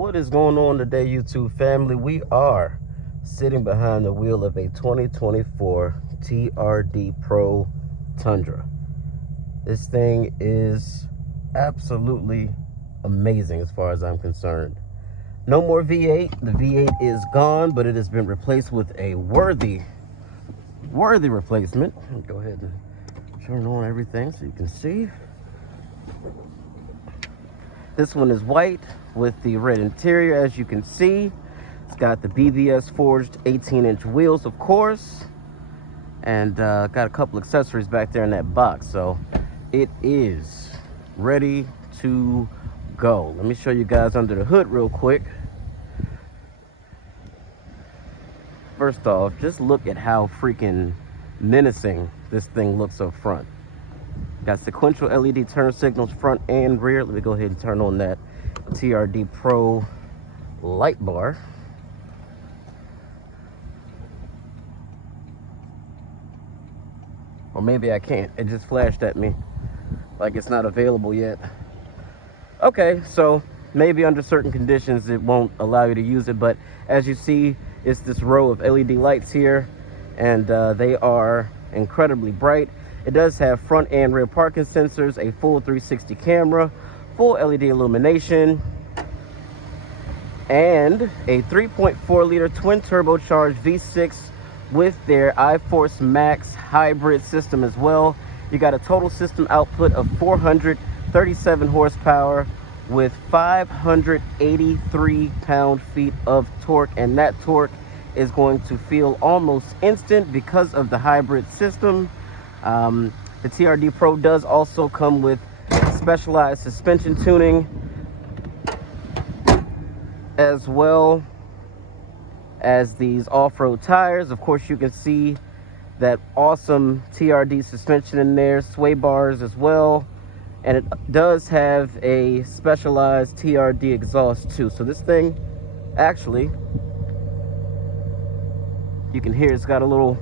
What is going on today, YouTube family? We are sitting behind the wheel of a 2024 TRD Pro Tundra. This thing is absolutely amazing as far as I'm concerned. No more V8. The V8 is gone, but it has been replaced with a worthy replacement. Let me go ahead and turn on everything so you can see. This one is white with the red interior, as you can see. It's got the BBS forged 18-inch wheels, of course, and got a couple accessories back there in that box, so it is ready to go. Let me show you guys under the hood real quick. First off, just look at how freaking menacing this thing looks up front. Got sequential LED turn signals front and rear. Let me go ahead and turn on that TRD Pro light bar. Or maybe I can't. It just flashed at me like it's not available yet. Okay, so maybe under certain conditions it won't allow you to use it, but as you see, it's this row of LED lights here, and they are incredibly bright. It does have front and rear parking sensors, a full 360 camera, full LED illumination, and a 3.4 liter twin turbocharged V6 with their iForce Max hybrid system as well. You got a total system output of 437 horsepower with 583 pound-feet of torque, and that torque is going to feel almost instant because of the hybrid system. The TRD Pro does also come with specialized suspension tuning, as well as these off-road tires. Of course, you can see that awesome TRD suspension in there, sway bars as well, and it does have a specialized TRD exhaust too. So this thing, actually, you can hear it's got a little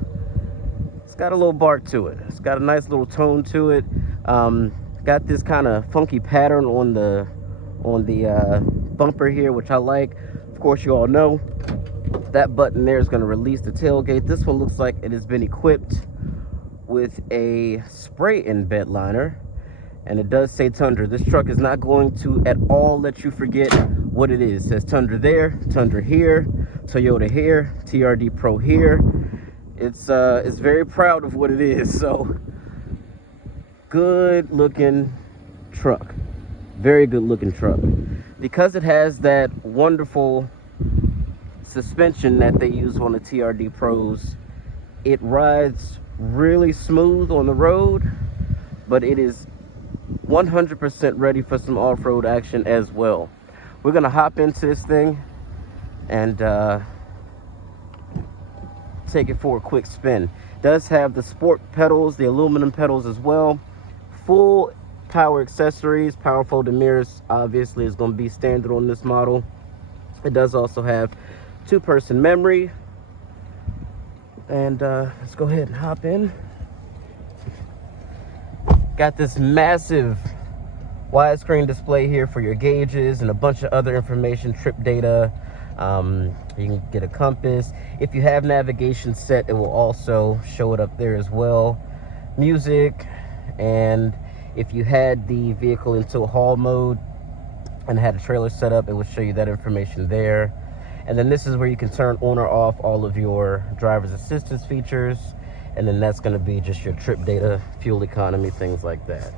bark to it. It's got a nice little tone to it. Got this kind of funky pattern on the bumper here, which I like. Of course, you all know that button there is going to release the tailgate. This one looks like it has been equipped with a spray-in bed liner, and it does say Tundra. This truck is not going to at all let you forget what it is. It says Tundra there, Tundra here, Toyota here, TRD Pro here. It's very proud of what it is. So good looking truck, very good looking truck. Because it has that wonderful suspension that they use on the TRD Pros, it rides really smooth on the road, but it is 100% ready for some off-road action as well. We're gonna hop into this thing and take it for a quick spin. It does have the sport pedals, the aluminum pedals as well, full power accessories. Power folding mirrors obviously is going to be standard on this model. It does also have 2-person memory, and let's go ahead and hop in. Got this massive widescreen display here for your gauges and a bunch of other information, trip data. You can get a compass. If you have navigation set, it will also show it up there as well. Music, and if you had the vehicle into a haul mode and had a trailer set up, it will show you that information there. And then this is where you can turn on or off all of your driver's assistance features, and then that's going to be just your trip data, fuel economy, things like that.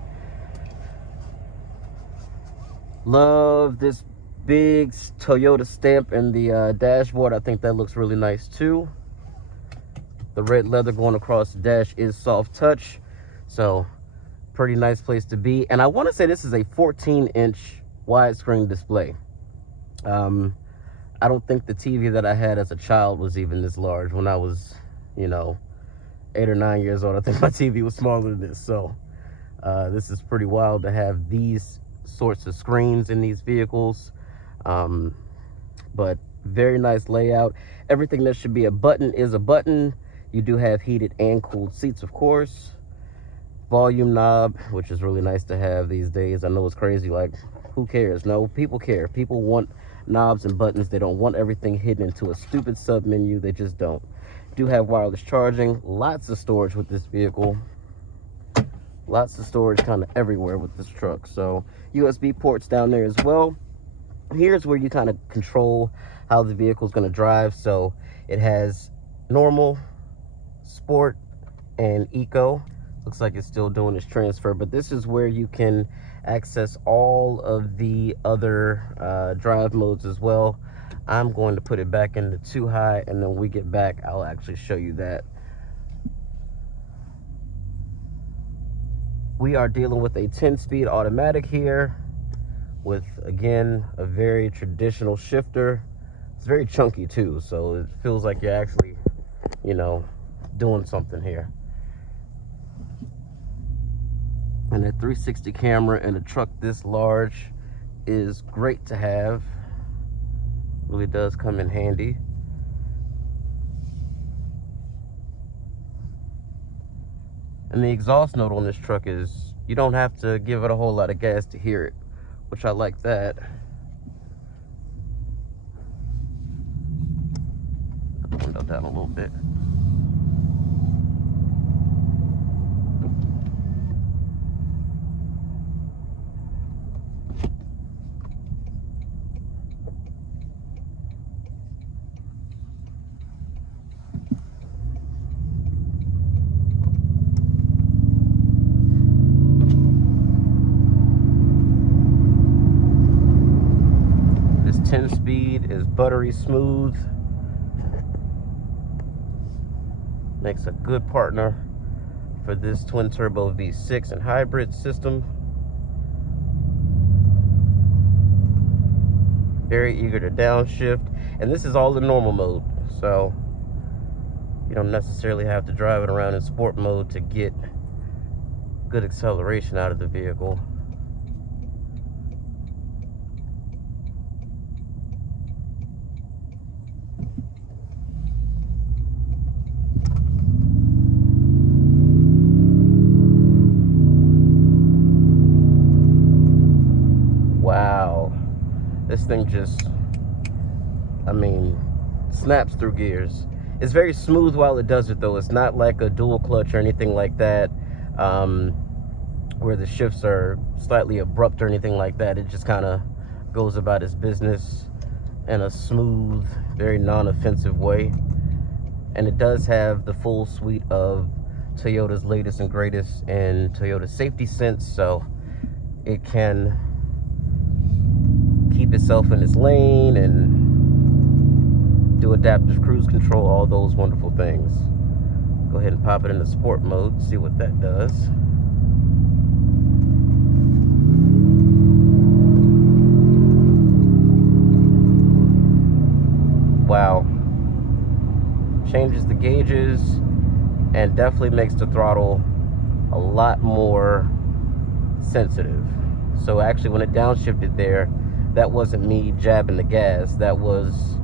Love this big Toyota stamp in the dashboard. I think that looks really nice too. The red leather going across the dash is soft touch, so pretty nice place to be. And I want to say this is a 14-inch widescreen display. I don't think the TV that I had as a child was even this large. When I was, 8 or 9 years old, I think my TV was smaller than this. So this is pretty wild to have these sorts of screens in these vehicles. But very nice layout. Everything that should be a button is a button. You do have heated and cooled seats, of course. Volume knob, which is really nice to have these days. I know it's crazy, like, who cares? No, people care. People want knobs and buttons. They don't want everything hidden into a stupid sub menu. They just don't. Do have wireless charging, lots of storage with this vehicle. Lots of storage kind of everywhere with this truck. So USB ports down there as well. Here's where you kind of control how the vehicle is going to drive. So it has normal, sport, and eco. Looks like it's still doing its transfer, but this is where you can access all of the other drive modes as well. I'm going to put it back into 2 high, and then when we get back, I'll actually show you that. We are dealing with a 10-speed automatic here with, again, a very traditional shifter. It's very chunky too, so it feels like you're actually, you know, doing something here. And a 360 camera in a truck this large is great to have. Really does come in handy. And the exhaust note on this truck is, you don't have to give it a whole lot of gas to hear it, which I like that. Put the window down a little bit. This 10-speed is buttery smooth. Makes a good partner for this twin turbo V6 and hybrid system. Very eager to downshift, and this is all in normal mode, so you don't necessarily have to drive it around in sport mode to get good acceleration out of the vehicle. Wow, this thing just, I mean, snaps through gears. It's very smooth while it does it though. It's not like a dual clutch or anything like that, where the shifts are slightly abrupt or anything like that. It just kind of goes about its business in a smooth, very non-offensive way. And it does have the full suite of Toyota's latest and greatest in Toyota safety sense, so it can keep itself in its lane and do adaptive cruise control, all those wonderful things. Go ahead and pop it into sport mode, see what that does. Wow. Changes the gauges and definitely makes the throttle a lot more sensitive. So actually when it downshifted there, that wasn't me jabbing the gas, that was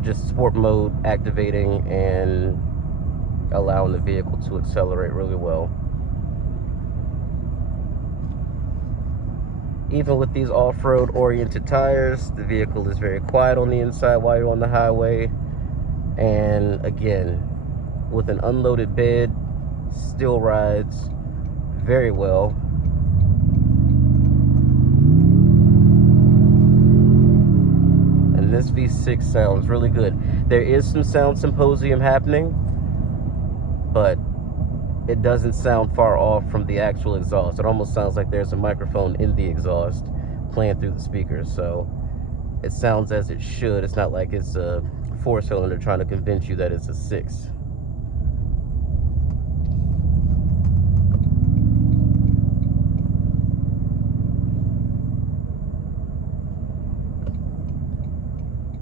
just sport mode activating and allowing the vehicle to accelerate really well. Even with these off-road oriented tires, the vehicle is very quiet on the inside while you're on the highway. And again, with an unloaded bed, still rides very well. This V6 sounds really good. There is some sound symposium happening, but it doesn't sound far off from the actual exhaust. It almost sounds like there's a microphone in the exhaust playing through the speakers, so it sounds as it should. It's not like it's a 4-cylinder trying to convince you that it's a 6.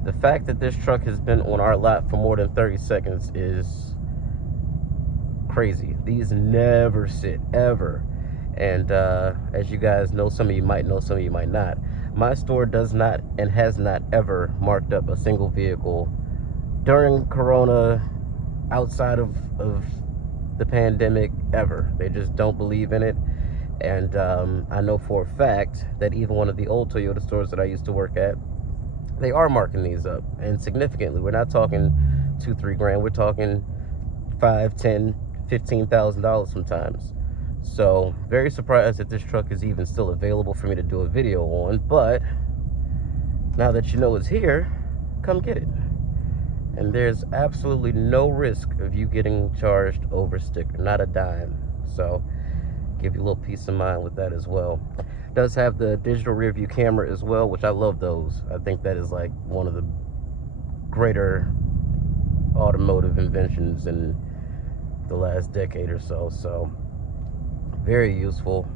The fact that this truck has been on our lot for more than 30 seconds is crazy. These never sit, ever. And as you guys know, some of you might know, some of you might not, my store does not and has not ever marked up a single vehicle during Corona, outside of the pandemic, ever. They just don't believe in it. And I know for a fact that even one of the old Toyota stores that I used to work at, they are marking these up, and significantly. We're not talking 2-3 grand. We're talking $5, $10, $15,000 sometimes. So very surprised that this truck is even still available for me to do a video on. But now that you know it's here, come get it. And there's absolutely no risk of you getting charged over sticker, not a dime. So give you a little peace of mind with that as well. It does have the digital rear view camera as well, which I love those. I think that is like one of the greater automotive inventions in the last decade or so. So very useful.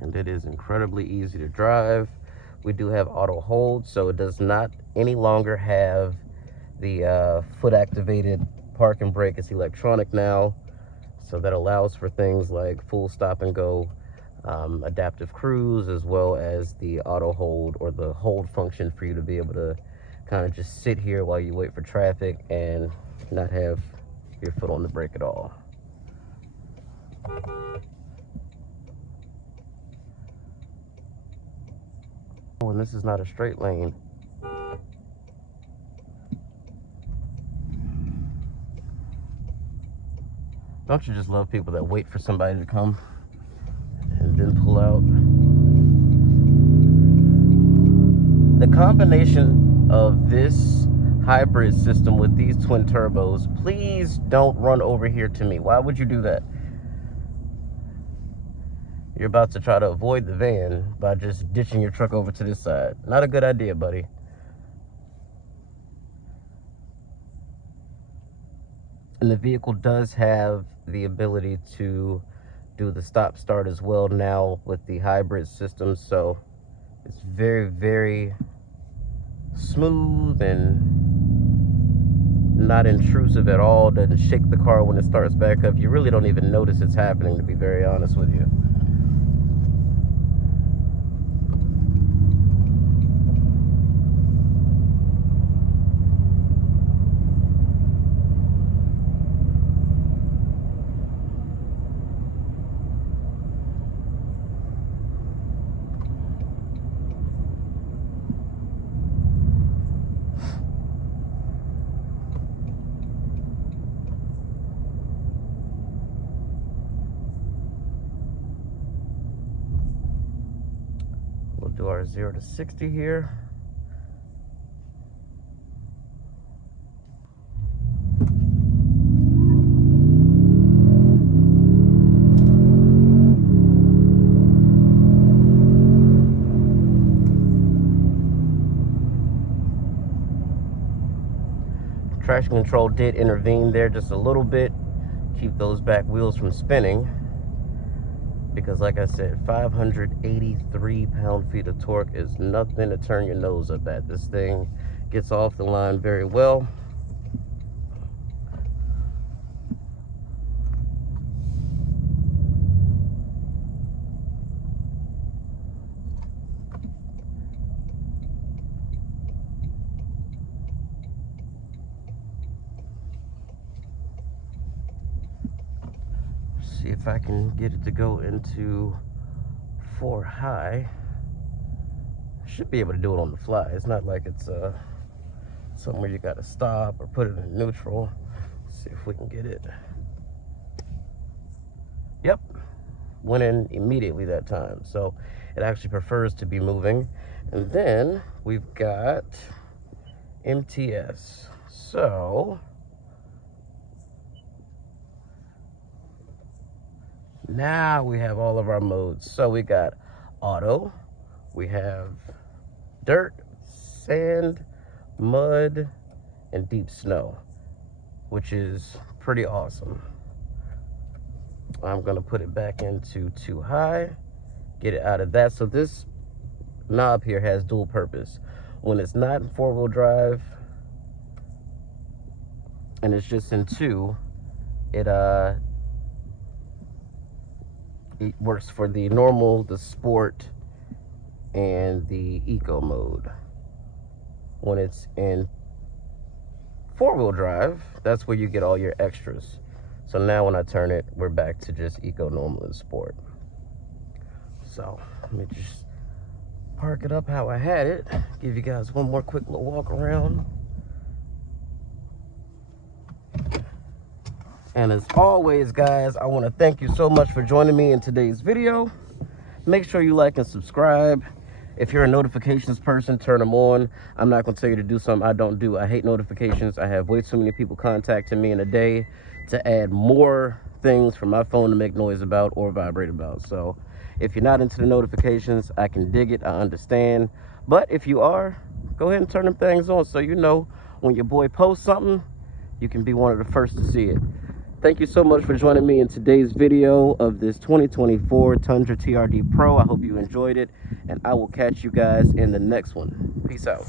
And it is incredibly easy to drive. We do have auto hold, so it does not any longer have the foot activated park and brake. It's electronic now, so that allows for things like full stop and go, adaptive cruise, as well as the auto hold, or the hold function, for you to be able to kind of just sit here while you wait for traffic and not have your foot on the brake at all. When this is not a straight lane. Don't you just love people that wait for somebody to come and then pull out? The combination of this hybrid system with these twin turbos, please don't run over here to me. Why would you do that? You're about to try to avoid the van by just ditching your truck over to this side. Not a good idea, buddy. And the vehicle does have the ability to do the stop start as well now with the hybrid system. So it's very, very smooth and not intrusive at all. Doesn't shake the car when it starts back up. You really don't even notice it's happening, to be very honest with you. We'll do our 0 to 60 here. Traction control did intervene there just a little bit, keep those back wheels from spinning, because like I said, 583 pound-feet of torque is nothing to turn your nose up at. This thing gets off the line very well. See if I can get it to go into 4 high. Should be able to do it on the fly. It's not like it's somewhere you gotta stop or put it in neutral. Let's see if we can get it. Yep, went in immediately that time. So it actually prefers to be moving. And then we've got MTS. So now we have all of our modes. So we got auto, we have dirt, sand, mud, and deep snow, which is pretty awesome. I'm gonna put it back into 2 high, get it out of that. So this knob here has dual purpose. When it's not in 4-wheel drive and it's just in 2, it works for the normal, the sport, and the eco mode. When it's in 4-wheel drive, that's where you get all your extras. So now when I turn it, we're back to just eco, normal, and sport. So let me just park it up how I had it. Give you guys one more quick little walk around. And as always, guys, I want to thank you so much for joining me in today's video. Make sure you like and subscribe. If you're a notifications person, turn them on. I'm not going to tell you to do something I don't do. I hate notifications. I have way too many people contacting me in a day to add more things for my phone to make noise about or vibrate about. So if you're not into the notifications, I can dig it. I understand. But if you are, go ahead and turn them things on so you know when your boy posts something, you can be one of the first to see it. Thank you so much for joining me in today's video of this 2024 Tundra TRD Pro. I hope you enjoyed it, and I will catch you guys in the next one. Peace out.